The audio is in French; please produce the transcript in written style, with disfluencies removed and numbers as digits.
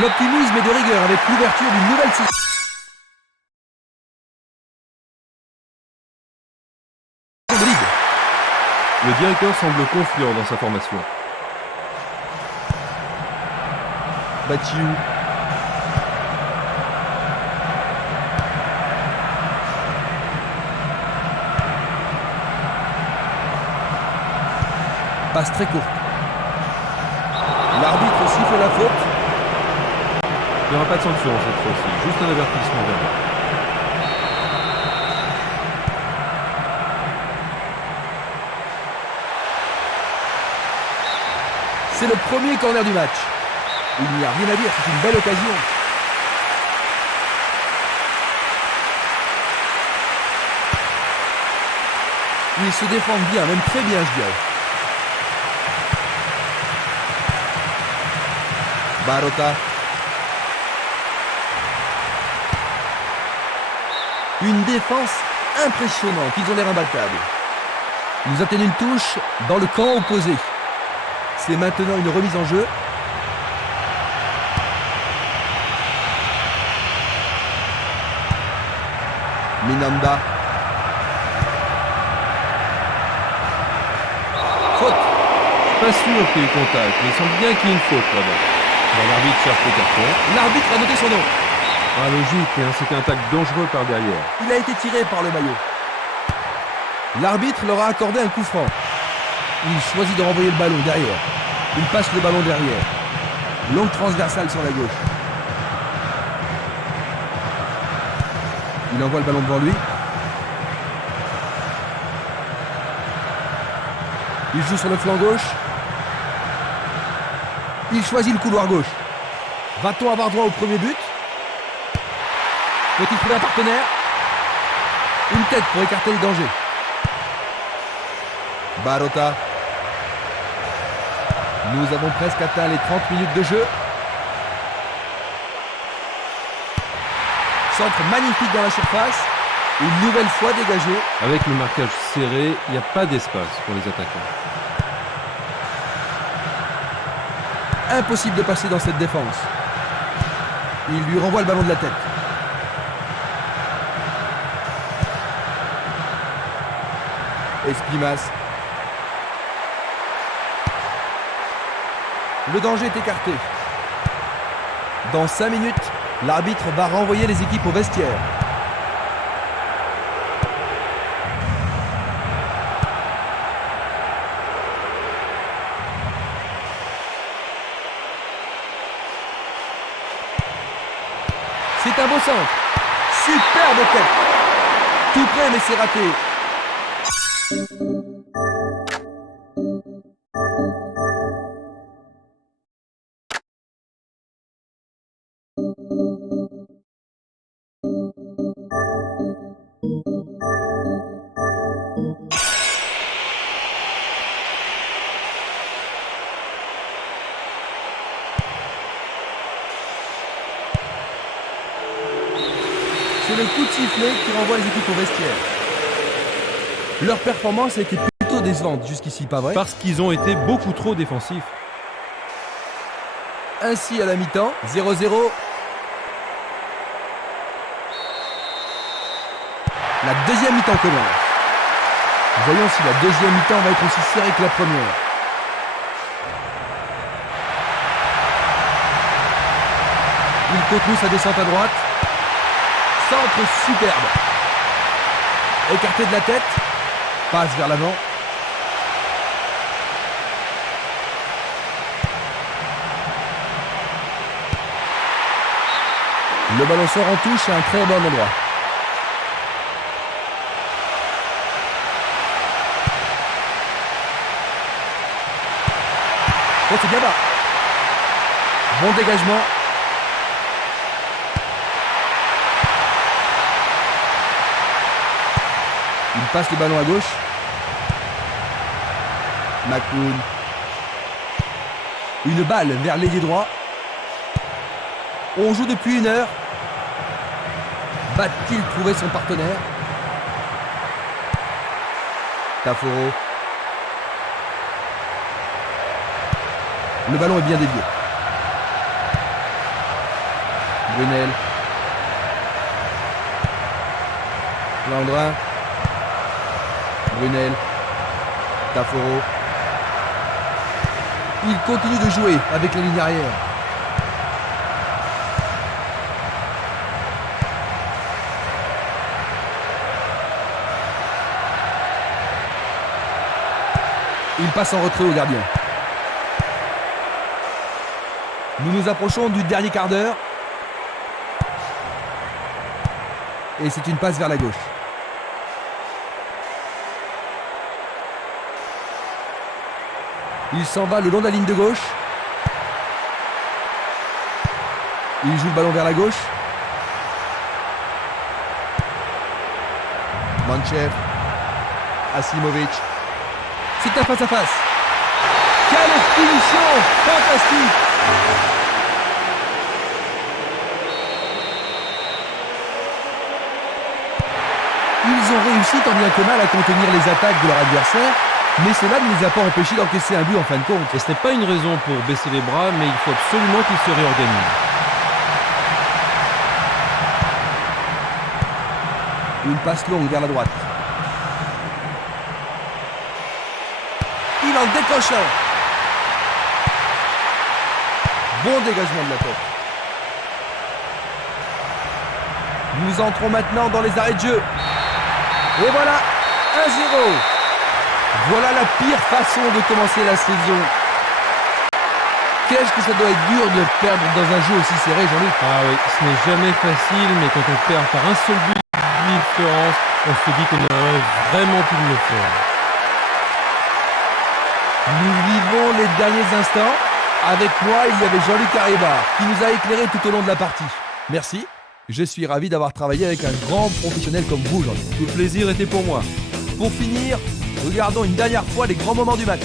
L'optimisme est de rigueur avec l'ouverture d'une nouvelle saison. De ligue. Le directeur semble confiant dans sa formation. Bathiou. Passe très courte. L'arbitre siffle la faute. Il n'y aura pas de sanction cette fois-ci, juste un avertissement verbal. C'est le premier corner du match. Il n'y a rien à dire, c'est une belle occasion. Ils se défendent bien, même très bien, je dirais. Barota. Une défense impressionnante, ils ont l'air imbattables. Ils obtiennent une touche dans le camp opposé. C'est maintenant une remise en jeu. Minanda. Faute. Pas sûr qu'il y ait contact, mais il semble bien qu'il y ait une faute là-bas. L'arbitre cherche le carton. L'arbitre a noté son nom. Ah, logique, hein, c'était un tacle dangereux par derrière. Il a été tiré par le maillot. L'arbitre leur a accordé un coup franc. Il choisit de renvoyer le ballon derrière. Il passe le ballon derrière. Longue transversale sur la gauche. Il envoie le ballon devant lui. Il joue sur le flanc gauche. Il choisit le couloir gauche. Va-t-on avoir droit au premier but? Peut-il trouver un partenaire? Une tête pour écarter le danger. Barota. Nous avons presque atteint les 30 minutes de jeu. Centre magnifique dans la surface. Une nouvelle fois dégagé. Avec le marquage serré, il n'y a pas d'espace pour les attaquants. Impossible de passer dans cette défense. Il lui renvoie le ballon de la tête. Espimas. Le danger est écarté. Dans 5 minutes, l'arbitre va renvoyer les équipes au vestiaire. C'est un beau centre. Superbe tête. Tout près mais c'est raté. C'est le coup de sifflet qui renvoie les équipes au vestiaire. Leur performance a été plutôt décevante jusqu'ici, pas vrai? Parce qu'ils ont été beaucoup trop défensifs. Ainsi à la mi-temps, 0-0. La deuxième mi-temps commence. Voyons si la deuxième mi-temps va être aussi serrée que la première. Il continue sa descente à droite. Centre superbe. Écarté de la tête. Passe vers l'avant. Le ballon sort en touche à un très bon endroit. Oh, c'est bien bas. Bon dégagement. Il passe le ballon à gauche. Makoun. Une balle vers l'ailier droit. On joue depuis 1 heure. Va-t-il trouver son partenaire? Taforo. Le ballon est bien dévié. Brunel. Landrin. Brunel. Taforo. Il continue de jouer avec la ligne arrière. Il passe en retrait au gardien. Nous nous approchons du dernier quart d'heure. Et c'est une passe vers la gauche. Il s'en va le long de la ligne de gauche. Il joue le ballon vers la gauche. Manchev. Asimovic. C'est un face-à-face. Quelle finition fantastique! Ils ont réussi tant bien que mal à contenir les attaques de leur adversaire, mais cela ne les a pas empêchés d'encaisser un but en fin de compte. Et ce n'est pas une raison pour baisser les bras, mais il faut absolument qu'ils se réorganisent. Une passe longue vers la droite. Il en décoche un. Bon dégagement de la tête. Nous entrons maintenant dans les arrêts de jeu. Et voilà, 1-0. Voilà la pire façon de commencer la saison. Qu'est-ce que ça doit être dur de perdre dans un jeu aussi serré, Jean-Luc? Ah oui, ce n'est jamais facile, mais quand on perd par un seul but de différence, on se dit qu'on aurait vraiment pu le faire. Nous vivons les derniers instants. Avec moi, il y avait Jean-Luc Ariba qui nous a éclairé tout au long de la partie. Merci. Je suis ravi d'avoir travaillé avec un grand professionnel comme vous, Jean-Luc. Tout le plaisir était pour moi. Pour finir, regardons une dernière fois les grands moments du match.